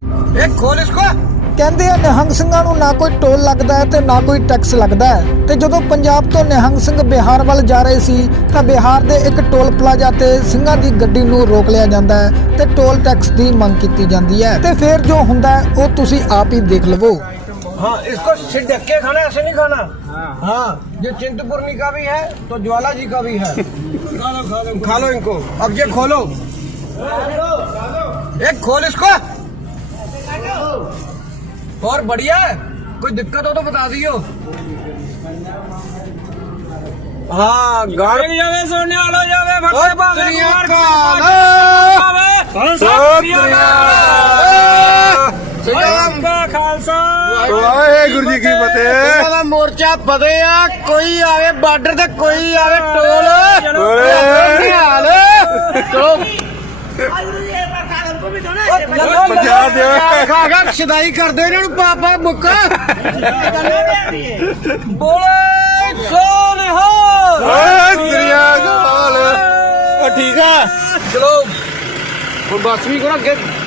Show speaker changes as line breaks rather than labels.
एक खोल इसको।
ਕਹਿੰਦੇ ਆ ਨਿਹੰਗ ਸਿੰਘਾਂ ਨੂੰ ਨਾ ਕੋਈ ਟੋਲ ਲੱਗਦਾ ਹੈ ਤੇ ਨਾ ਕੋਈ ਟੈਕਸ ਲੱਗਦਾ ਹੈ ਤੇ ਜਦੋਂ ਪੰਜਾਬ ਤੋਂ ਨਿਹੰਗ ਸਿੰਘ ਬਿਹਾਰ ਵੱਲ ਜਾ ਰਹੇ ਸੀ ਤਾਂ ਬਿਹਾਰ ਦੇ ਇੱਕ ਟੋਲ ਪਲਾਜ਼ਾ ਤੇ ਸਿੰਘਾਂ ਦੀ ਗੱਡੀ ਨੂੰ ਰੋਕ ਲਿਆ ਜਾਂਦਾ ਹੈ ਤੇ ਟੋਲ ਟੈਕਸ ਦੀ ਮੰਗ ਕੀਤੀ ਜਾਂਦੀ ਹੈ ਤੇ ਫਿਰ ਜੋ ਹੁੰਦਾ ਹੈ ਉਹ ਤੁਸੀਂ ਆਪ ਹੀ ਦੇਖ ਲਵੋ।
हाँ, इसको सिर ढक के खाना, ऐसे नहीं खाना। हाँ, ये चिंतपूर्णी का भी है तो ज्वाला जी का भी है। खा लो इनको। अब ये खोलो, एक खोल इसको। और बढ़िया है, कोई दिक्कत हो तो बता दियो। हाँ, गाड़ सोने वाला जावे खालसा
वाहेगुरु जी की फतेह।
मोर्चा फतेह आ। कोई आवे बार्डर ते कोई आवे टोल। छदाई कर दे पापा मुक्का बोले सोने हो।
ठीक है
चलो बस भी करो अगे